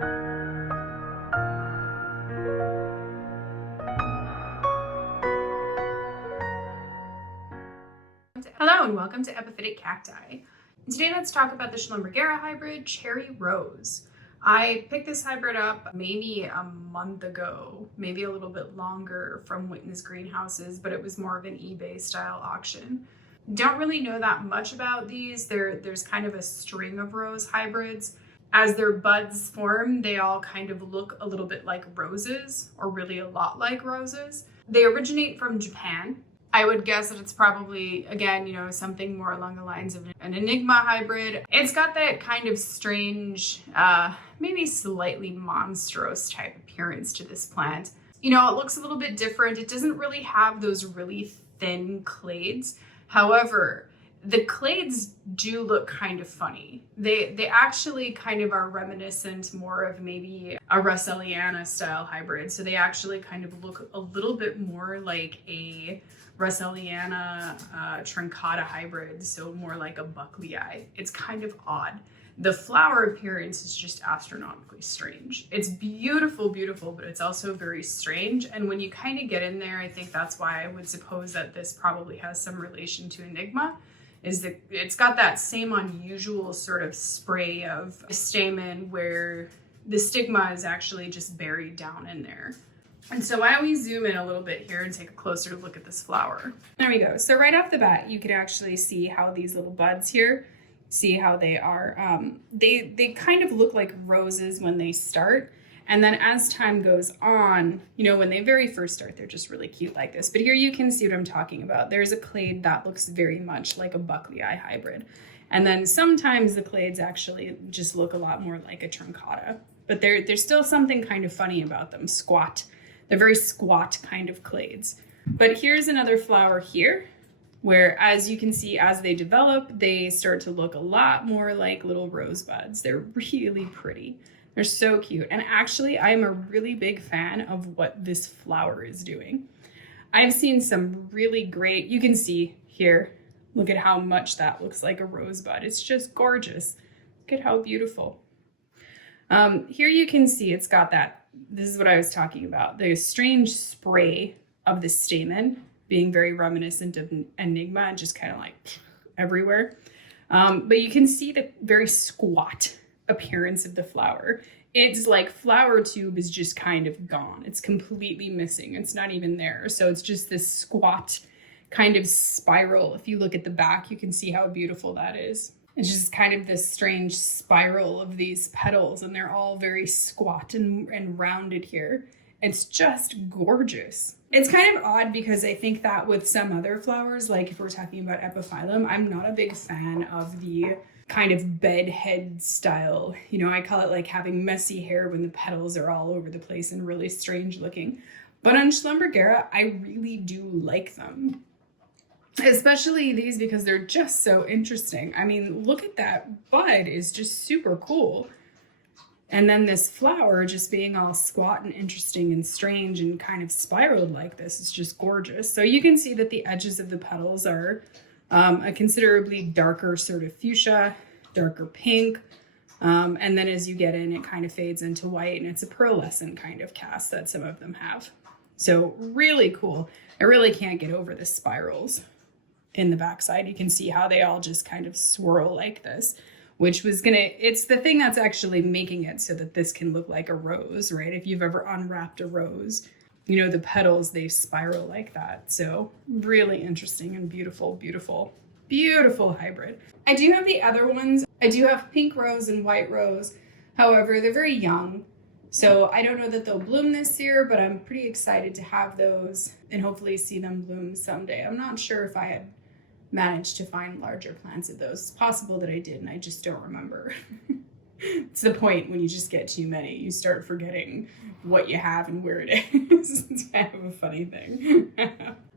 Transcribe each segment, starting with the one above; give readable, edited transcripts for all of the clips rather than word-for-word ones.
Hello and welcome to Epiphytic Cacti. Today let's talk about the Schlumbergera hybrid Cherry Rose. I picked this hybrid up maybe a month ago, maybe a little bit longer, from Whitton Greenhouses, but it was more of an eBay style auction. Don't really know that much about these. There's kind of a string of rose hybrids. As their buds form, they all kind of look a little bit like roses, or really a lot like roses. They originate from Japan. I would guess that it's probably, again, you know, something more along the lines of an Enigma hybrid. It's got that kind of strange, maybe slightly monstrous type appearance to this plant. You know, it looks a little bit different. It doesn't really have those really thin clades. However, the clades do look kind of funny. They actually kind of are reminiscent more of maybe a Russelliana style hybrid. So they actually kind of look a little bit more like a Russelliana truncata hybrid, so more like a Buckleyi. It's kind of odd. The flower appearance is just astronomically strange. It's beautiful, beautiful, but it's also very strange. And when you kind of get in there, I think that's why I would suppose that this probably has some relation to Enigma, is that it's got that same unusual sort of spray of stamen where the stigma is actually just buried down in there. And so why don't we zoom in a little bit here and take a closer look at this flower. There we go. So right off the bat, you could actually see how these little buds here, see how they are, they kind of look like roses when they start. And then as time goes on, you know, when they very first start, they're just really cute like this. But here you can see what I'm talking about. There's a clade that looks very much like a Buckleyi hybrid. And then sometimes the clades actually just look a lot more like a truncata. But there's still something kind of funny about them, squat. They're very squat kind of clades. But here's another flower here, where as you can see, as they develop, they start to look a lot more like little rosebuds. They're really pretty. They're so cute. And actually, I'm a really big fan of what this flower is doing. I've seen some really great, you can see here, look at how much that looks like a rosebud. It's just gorgeous. Look at how beautiful. Here you can see it's got that, this is what I was talking about, the strange spray of the stamen being very reminiscent of Enigma and just kind of like everywhere. But you can see the very squat appearance of the flower. It's like flower tube is just kind of gone. It's completely missing. It's not even there. So it's just this squat kind of spiral. If you look at the back, you can see how beautiful that is. It's just kind of this strange spiral of these petals, and they're all very squat and rounded here. It's just gorgeous. It's kind of odd because I think that with some other flowers, like if we're talking about Epiphyllum, I'm not a big fan of the kind of bed head style. You know, I call it like having messy hair when the petals are all over the place and really strange looking. But on Schlumbergera, I really do like them. Especially these because they're just so interesting. I mean, look at that bud, is just super cool. And then this flower just being all squat and interesting and strange and kind of spiraled like this is just gorgeous. So you can see that the edges of the petals are a considerably darker sort of fuchsia, darker pink. And then as you get in, it kind of fades into white, and it's a pearlescent kind of cast that some of them have. So really cool. I really can't get over the spirals in the backside. You can see how they all just kind of swirl like this, which was it's the thing that's actually making it so that this can look like a rose, right? If you've ever unwrapped a rose, you know, the petals, they spiral like that. So really interesting and beautiful, beautiful, beautiful hybrid. I do have the other ones. I do have pink rose and white rose. However, they're very young. So I don't know that they'll bloom this year, but I'm pretty excited to have those and hopefully see them bloom someday. I'm not sure if I had managed to find larger plants of those. It's possible that I did, and I just don't remember. It's the point when you just get too many, you start forgetting what you have and where it is. It's kind of a funny thing.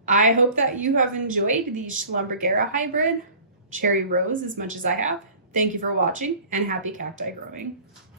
I hope that you have enjoyed the Schlumbergera hybrid Cherry Rose as much as I have. Thank you for watching, and happy cacti growing.